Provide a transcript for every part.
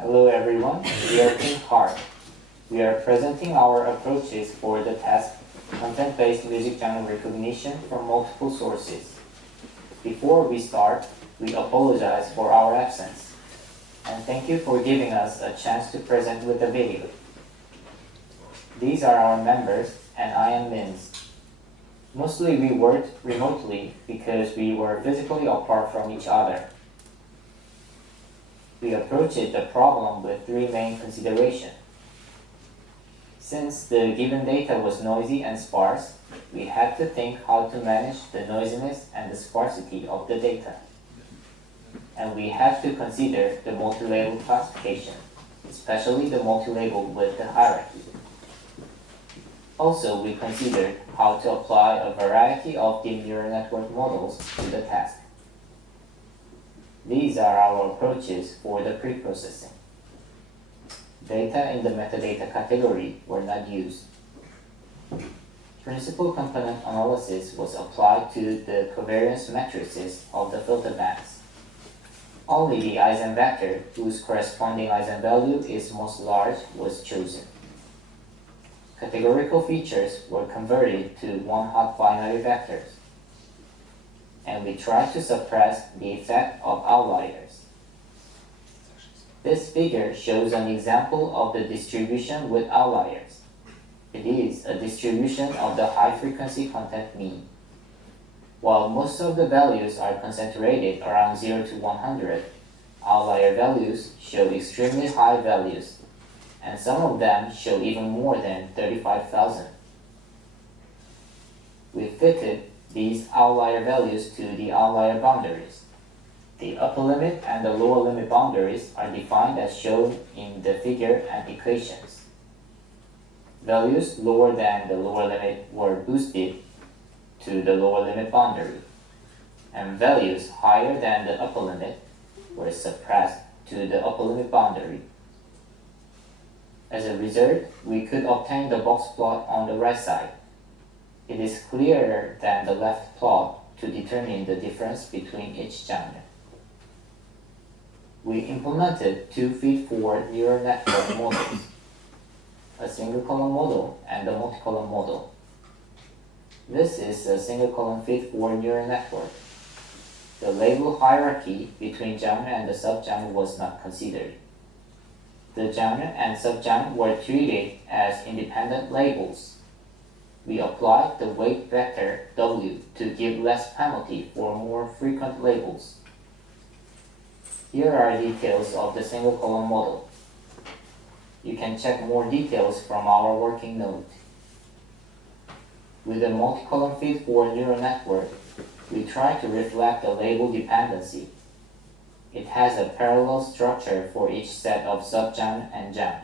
Hello everyone, we are in KART. We are presenting our approaches for the task content-based music genre recognition from multiple sources. Before we start, we apologize for our absence. And thank you for giving us a chance to present with the video. These are our members, and I am Minz. Mostly we worked remotely because we were physically apart from each other. We approached the problem with three main considerations. Since the given data was noisy and sparse, we had to think how to manage the noisiness and the sparsity of the data. And we had to consider the multi-label classification, especially the multi-label with the hierarchy. Also, we considered how to apply a variety of deep neural network models to the task. These are our approaches for the preprocessing. Data in the metadata category were not used. Principal component analysis was applied to the covariance matrices of the filter bands. Only the eigenvector, whose corresponding eigenvalue is most large, was chosen. Categorical features were converted to one-hot binary vectors. And we tried to suppress the effect of outliers. This figure shows an example of the distribution with outliers. It is a distribution of the high-frequency content mean. While most of the values are concentrated around 0 to 100, outlier values show extremely high values, and some of them show even more than 35,000. We fitted these outlier values to the outlier boundaries. The upper limit and the lower limit boundaries are defined as shown in the figure and equations. Values lower than the lower limit were boosted to the lower limit boundary, and values higher than the upper limit were suppressed to the upper limit boundary. As a result, we could obtain the box plot on the right side. It is clearer than the left plot to determine the difference between each genre. We implemented two feed-forward neural network models, a single-column model and a multi-column model. This is a single-column feed-forward neural network. The label hierarchy between genre and the subgenre was not considered. The genre and subgenre were treated as independent labels. We applied the weight vector W to give less penalty for more frequent labels. Here are details of the single-column model. You can check more details from our working note. With a multi-column feed-forward neural network, we try to reflect the label dependency. It has a parallel structure for each set of subgenre and genre,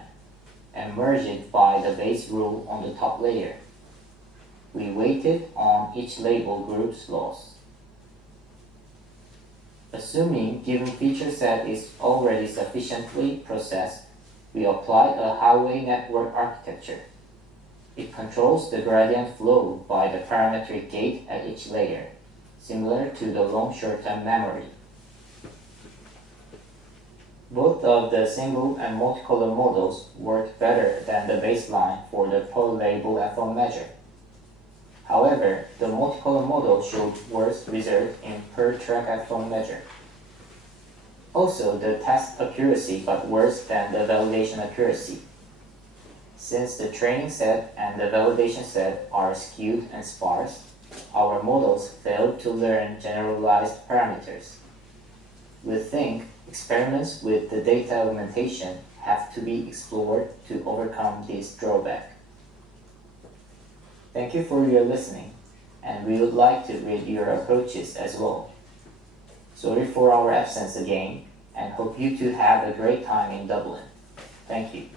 and merge it by the base rule on the top layer. We weighted on each label group's loss. Assuming given feature set is already sufficiently processed, we applied a highway network architecture. It controls the gradient flow by the parametric gate at each layer, similar to the long short-term memory. Both of the single and multicolor models worked better than the baseline for the per-label FO measure. However, the multicolor model showed worse results in per-track FO measure. Also, the task accuracy got worse than the validation accuracy. Since the training set and the validation set are skewed and sparse, our models failed to learn generalized parameters. We think experiments with the data augmentation have to be explored to overcome this drawback. Thank you for your listening, and we would like to read your approaches as well. Sorry for our absence again, and hope you two have a great time in Dublin. Thank you.